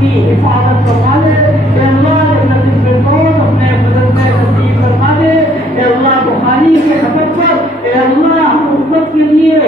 کی حفاظت فرما دے، اے اللہ جنت الفردوس اپنے فضل سے نصیب فرما دے، اے اللہ بخاری کے خطب پر اے اللہ ہم امت کے لیے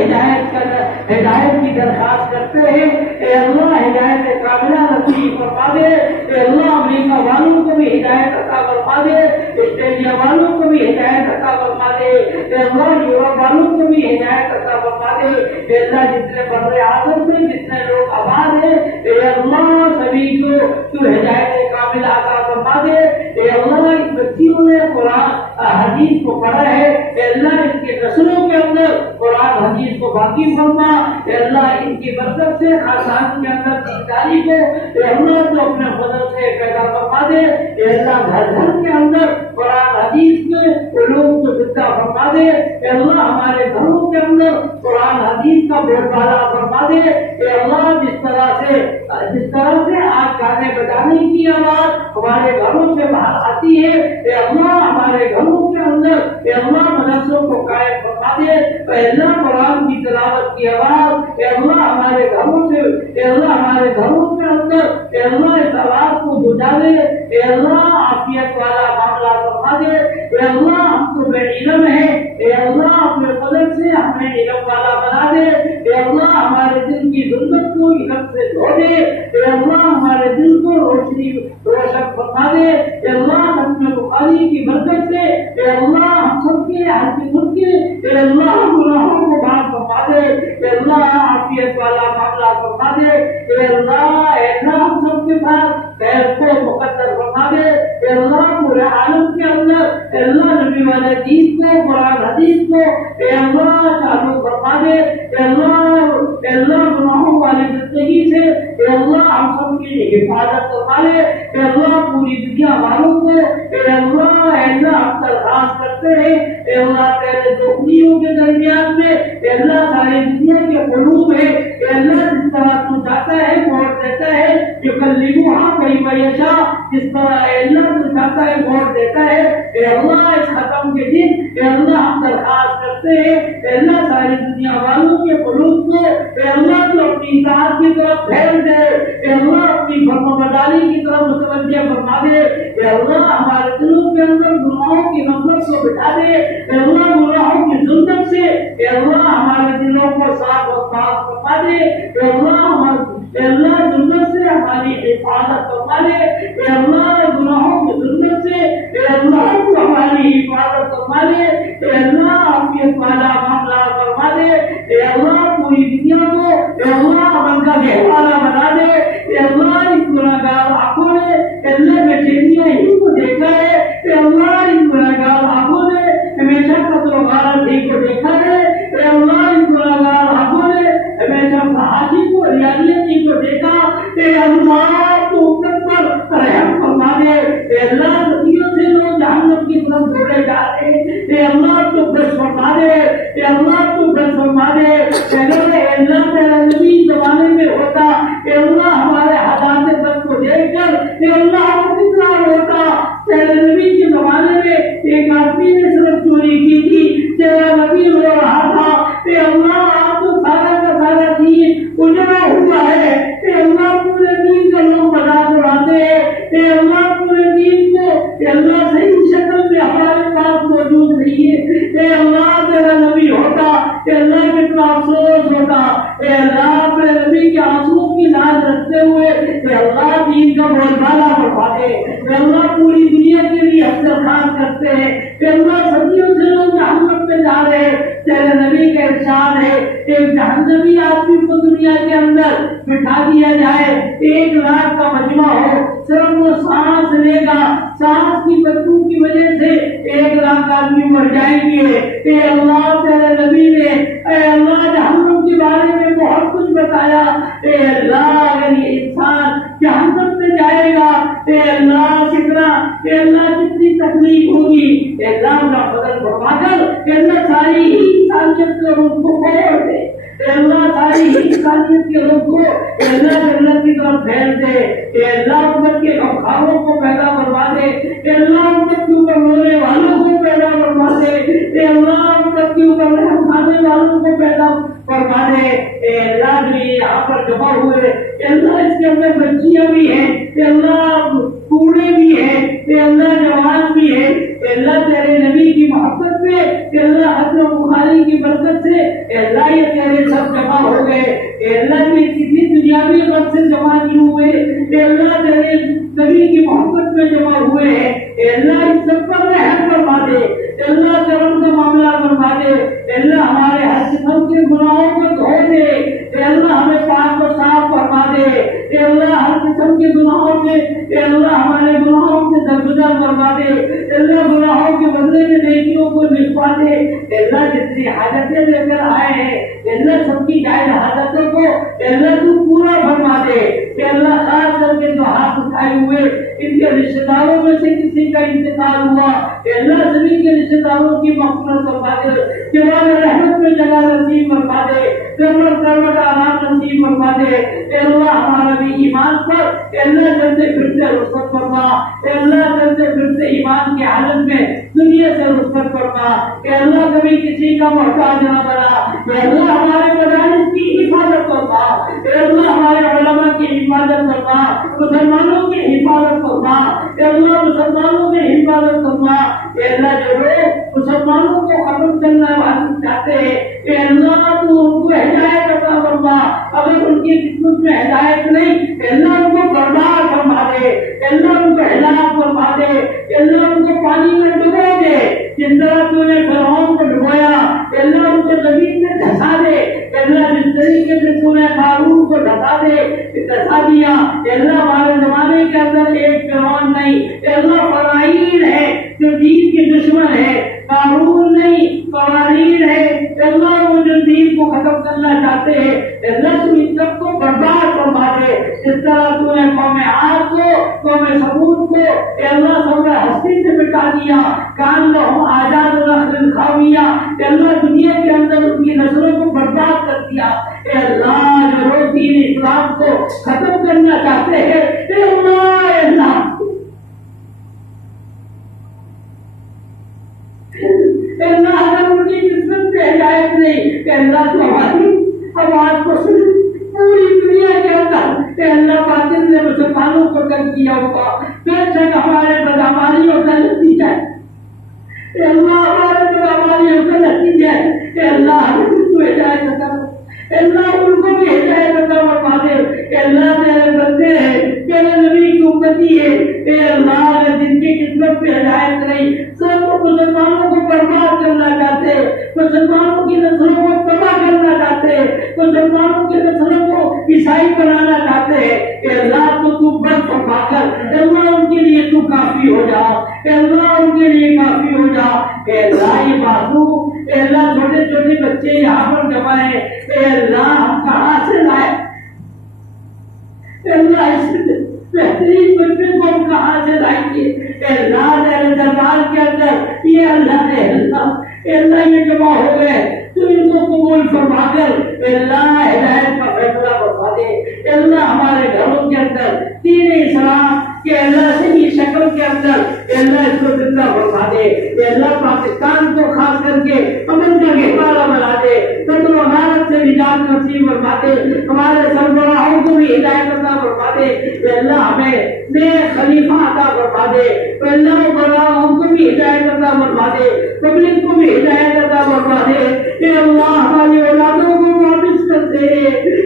ہدایت کی درخواست کرتے ہیں، اے اللہ ہدایت کاملہ نصیب فرما دے، اے اللہ امریکہ والوں کو بھی ہدایت عطا فرما دے، آسٹریلیا والوں کو بھی ہدایت عطا فرما دے، اے اللہ یورپ والوں کو بھی ہدایت عطا فرما دے، اے اللہ جتنے بر اعظم میں جتنے لوگ آباد ہیں اے اللہ سبھی کو تو ہدایت کاملہ عطا فرما دے، اے اللہ اس بچیوں نے قرآن حدیث کو پڑھا ہے، اے اللہ اس کے نسلوں کے اندر قرآن حدیث کو باقی فرما، اے اللہ ان کی برکت سے خاصان کے اندر دینداری کو اے اللہ تو اپنے فضل سے پیدا فرما دے، اے اللہ گھر گھر کے اندر قرآن حدیث کے علوم کو زندہ فرما دے، اے اللہ ہمارے گھروں کے اندر قرآن حدیث کا بول بالا فرما دے، اے اللہ جس طرح سے آج گانے بجانے کی آواز ہمارے گھروں سے باہر آتی ہے، اے اللہ ہمارے گھروں کے اندر اے اللہ مدرسوں کو قائم فرما دے، اے اللہ قرآن کی تلاوت کی آواز اے اللہ ہمارے گھروں سے اے اللہ ہمارے گھروں کے اندر اے اللہ اس آواز کو بجا دے، اے اللہ عافیت والا معاملہ فرما دے، اے اللہ ہم تو بے علم ہے، اے اللہ اپنے فضل سے ہمیں علم والا بنا دے، اے اللہ ہمارے دل کی ظلمت کو علم سے دھو دے، اے اللہ ہمارے دل کو روشن فرما دے، اے اللہ ختم بخاری کی برکت سے اے اللہ ہم سب کے ہر قسم کے اے اللہ گناہوں کو معاف فرما دے، اے اللہ عافیت والا معاملہ فرما دے، اے اللہ ہم سب کے پاس خیر کو مقدر فرما دے، اے اللہ پورے عالم کے اندر اے اللہ نبی والے دین کو قرآن حدیث کو اے اللہ چالو فرما دے، اے اللہ گناہوں والی زندگی سے اے اللہ ہم سب کی حفاظت فرما لے، اے اللہ پوری دنیا والوں کو اے اللہ ہم درخواست کرتے ہیں، اے اللہ تیرے دشمنیوں کے درمیان میں اے اللہ ساری دنیا کے قلوب ہے، اے اللہ جس طرح تو چاہتا ہے ووٹ دیتا ہے یکلمھا کیف یشاء، جس طرح اے اللہ تو چاہتا ہے ووٹ دیتا ہے، اے اللہ اس ختم کے دن اے اللہ ہم درخواست کرتے ہیں، اے اللہ ساری دنیا والوں کے قلوب کو اے اللہ تو اپنی اطاعت کی طرف پھیر دے، اے اللہ اپنی فرمانبرداری کی طرف متوجہ فرما دے، اے اللہ ہمارے دلوں کے اندر گناہوں کی نفرت کو بٹھا دے، اے اللہ گناہوں کی ظلمت سے اے اللہ ہمارے دلوں کو صاف و پاک فرما دے، اے اللہ ظلمت سے ہماری حفاظت فرما دے، اے اللہ گناہوں کی ظلمت سے اے اللہ ہماری حفاظت فرما دے، اے اللہ عافیت والا معاملہ فرما دے، اے اللہ پوری دنیا کو اے اللہ امن کا گہوارہ بنا دے، اے اللہ اس گناہگار آنکھوں نے اے اللہ بےچینیاں ہی کو دیکھا ہے، اے اللہ اس گناہگار آنکھوں نے ہمیشہ قتل و غارت ہی کو دیکھا ہے، اے اللہ اس گناہگار آنکھوں نے ہمیشہ فحاشی کو ریاضیت ہی کو دیکھا، اے اللہ تو امت پر رحم فرما دے، اے اللہ صدیوں سے لوگ جہنم کی طرف دوڑے جا رہے ہیں، اے اللہ تو برس فرما دے، اے اللہ تو برس فرما دے، اے اللہ تیرا نبی زمانے میں ہوتا اے اللہ ہمارے حالات سب کو دیکھ کر اے اللہ کتنا ہوتا، تیرے نبی کے زمانے میں ایک آدمی نے صرف چوری کی تھی، تیرا نبی رو رہا تھا، اے اللہ آپ تو سارا کا سارا دین اجڑا ہوا ہے، اے اللہ پورے دین کا لوگ مذاق اڑاتے ہیں، اے اللہ پورے دین کو اے اللہ صحیح شکل میں ہمارے پاس موجود نہیں ہے، اے اللہ تیرا نبی ہوتا اے اللہ کتنا افسوس ہوتا، اے اللہ اپنے نبی کے آنسو کی لاج رکھتے ہوئے اے اللہ دین کا بول بالا بڑھا دے، اے اللہ پوری دنیا کے لیے افتخار کرتے ہیں، اے اللہ صدیوں سے لوگ جہنم میں جا رہے ہیں، تیرے نبی کا ارشاد ہے ایک جہنمی آدمی کو دنیا کے اندر بٹھا دیا جائے، 1 لاکھ کا مجمع ہو، صرف وہ سانس لے گا، سانس کی بدبو کی وجہ سے 1 لاکھ آدمی مر جائیں گے، اے اللہ تیرے نبی نے اے اللہ جہنم کے بارے میں بہت کچھ بتایا، اے اللہ اگر یہ انسان جہنم میں جائے گا اے اللہ کتنی تکلیف ہوگی، اے اللہ کا فضل فرما کر اے اللہ ساری ہی انسانیت کے روح کو پھیر دے، اے اللہ ساری ہی انسانیت کے روح کو اے اللہ جنت کی طرف پھیر دے، اے اللہ امت کے غمخواروں کو پیدا فرما دے، اے اللہ امت کے اوپر رونے والوں کو پیدا فرما دے، اے اللہ امت کے اوپر رحم کھانے والوں کو پیدا فرما دے، اے اللہ جو یہاں پر جمع ہوئے اے اللہ اس کے اندر بچیاں بھی ہیں اے اللہ تیرے نبی کی محبت میں جمع ہوئے ہیں، اے اللہ اس سب پر رحم فرما دے، اے اللہ کرم کا معاملہ فرما دے، اے اللہ ہمارے ہر قسم کے گناہوں کو دھو دے، اے اللہ ہمیں پاک و صاف فرما دے، اے اللہ ہر قسم کے گناہوں سے، اے اللہ ہمارے گناہوں سے درگزر فرما دے، اے اللہ گناہوں کے بدلے میں نیکیوں کو لکھوا دے، اے اللہ جتنی حاجتیں لے کر آئے ہیں، اے اللہ سب کی جائز حاجتوں کو اے اللہ تو پورا فرما دے، اے اللہ خاص کر کے جو ہاتھ اٹھائے ہوئے ان کے رشتے داروں میں سے کسی کا انتقال ہوا، اے اللہ سبھی کے رشتے داروں کی مغفرت فرما دے، جوان رحمت میں جگہ نصیب فرما دے، قبر قیامت آرام نصیب فرما دے، اے اللہ ہمارا بھی ایمان پر اے اللہ چلتے پھرتے رخصت فرما، اے اللہ چلتے پھرتے ایمان کی حالت میں دنیا سے رخصت فرما، اے اللہ کبھی کسی کا محتاج نہ بنا، اے اللہ ہمارے مدارس کی حفاظت فرما، اے اللہ ہمارے علماء کی حفاظت فرما، مسلمانوں کی حفاظت فرما، اے اللہ مسلمانوں کی حفاظت فرما، اے اللہ جو لوگ مسلمانوں کو ختم کرنا چاہتے ہیں اے اللہ تو ان کو ہدایت عطا فرما، اگر ان کی قسمت میں ہدایت نہیں اے اللہ ان کو برباد فرما دے، اے اللہ ان کو ہلاک فرما دے، اے اللہ ان کو پانی میں ڈبو دے، جس طرح تو نے فرعون کو ڈبویا اے اللہ ان کو زمین میں دھسا دے، اے اللہ جس طریقے سے تو نے قارون کو دھسا دیا، اے اللہ ہمارے زمانے کے اندر ایک فرعون نہیں، اے اللہ فراعین ہے جو دین کے دشمن ہے، قارون نہیں قوانین ہے، اے اللہ وہ جو دین کو ختم کرنا چاہتے ہیں، اے اللہ تو ان سب کو برباد فرما دے، جس طرح تو نے قوم عاد کو قوم ثمود کو اے اللہ سب ہستی سے مٹا دیا، کان لہم آزاد نخل خاویہ، اے اللہ دنیا کے اندر ان کی نسلوں کو برباد کر دیا، اے اللہ جو لوگ دین اسلام کو ختم کرنا چاہتے ہیں اے اللہ اے اللہ اے اللہ اگر ان کی قسمت سے ہدایت نہیں کہ اللہ تو ہماری آواز کو سن، پوری دنیا کے اندر اے اللہ باطل نے مسلمانوں کو تنگ کیا ہوگا، بے شک ہمارے بدعمالیوں کا نتیجہ ہے، اے اللہ ہمارے بدعمالیوں کا نتیجہ ہے، اے اللہ ہمیں تو ہدایت عطا کر، اے اللہ ان کو بھی ہدایت عطا فرما دے، اے اللہ تیرے بندے ہیں، تیرے نبی کی امتی ہے، اے اللہ جن کی قسمت پہ ہدایت نہیں سب مسلمانوں کو برباد کرنا چاہتے، مسلمانوں کی نسلوں کو تباہ کرنا چاہتے، مسلمانوں کی نسلوں کو عیسائی بنانا چاہتے ہیں، اے اللہ تو بس فرما کر اے اللہ ان کے لیے تو کافی ہو جا، اے اللہ ان کے لیے کافی ہو جا، اے اللہ یہ باتوں اے اللہ چھوٹے چھوٹے بچے یہاں پر جمع ہیں، اے اللہ ہم کہاں سے لائے، اے اللہ اس بہترین بچے کو ہم کہاں سے لائیں گے، اے اللہ تیرے دربار کے اندر یہ اللہ اے اللہ یہ جمع ہو گئے تو ان کو قبول فرما کر اے اللہ ہدایت کا فیصلہ فرما دے، اے اللہ ہمارے گھروں کے اندر دین اسلام کہ اللہ صحیح شکل کے اندر اللہ اس کو زندہ فرما دے، کہ اللہ پاکستان کو خاص کر کے امن کا گہوارہ بنا دے، قتل و غارت سے نجات نصیب فرما دے، ہمارے سربراہوں کو بھی ہدایت عطا فرما دے، کہ اللہ ہمیں نیک خلیفہ عطا فرما دے، کہ اللہ برائوں کو بھی ہدایت عطا فرما دے، پبلک کو بھی ہدایت عطا فرما دے، کہ اللہ ہماری اولادوں کو واپس کر دے،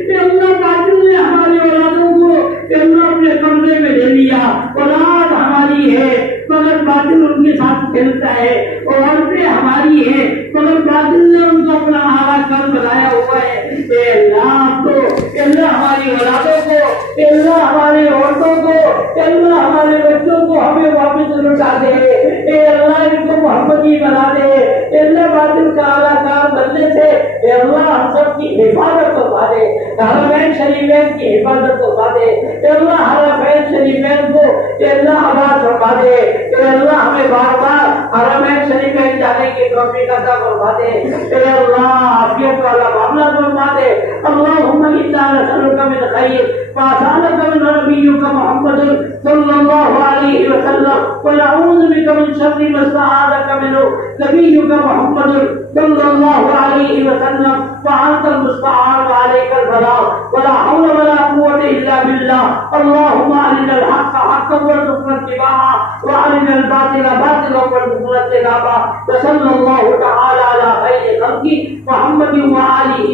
کہ اللہ باطل نے ہماری اولادوں کو کہ اللہ اپنے قبضے میں لے لیا، اولاد ہماری ہے مگر باطل ان کے ساتھ کھیلتا ہے، عورتیں ہماری ہیں مگر باطل نے ان کو اپنا آلہ کار بنایا ہوا ہے، اے اللہ تو اے اللہ ہماری اولادوں کو، اے اللہ ہمارے عورتوں کو، اے اللہ ہمارے بچوں کو ہمیں واپس لوٹا دے، اے اللہ ان کو محبتی بنا دے، اے اللہ باطل کا آلہ کار بننے سے اے اللہ ہم سب کی حفاظت فرما دے، حرمین شریفین کی حفاظت فرما دے، اے اللہ حرمین شریفین کو اے اللہ آباد فرما دے، اے اللہ ہمیں بار بار حرمین شریفین جانے کی توفیق عطا فرما دے، اے اللہ عافیت والا معاملہ فرما دے، اللہم انا نسألک من خیر ما سألک من نبیک محمد صلی اللہ علیہ وسلم ونعوذ بک من شر ما استعاذک منہ نبیک محمد صلی اللہ علیہ وسلم وانت المستعان وعلیک البلاغ ولا حول ولا قوة الا بالله اللهم ارنا الحق حقا وارزقنا اتباعه وارنا الباطل باطلا وارزقنا اجتنابه وصلى الله تعالى على خير خلقه محمد وآله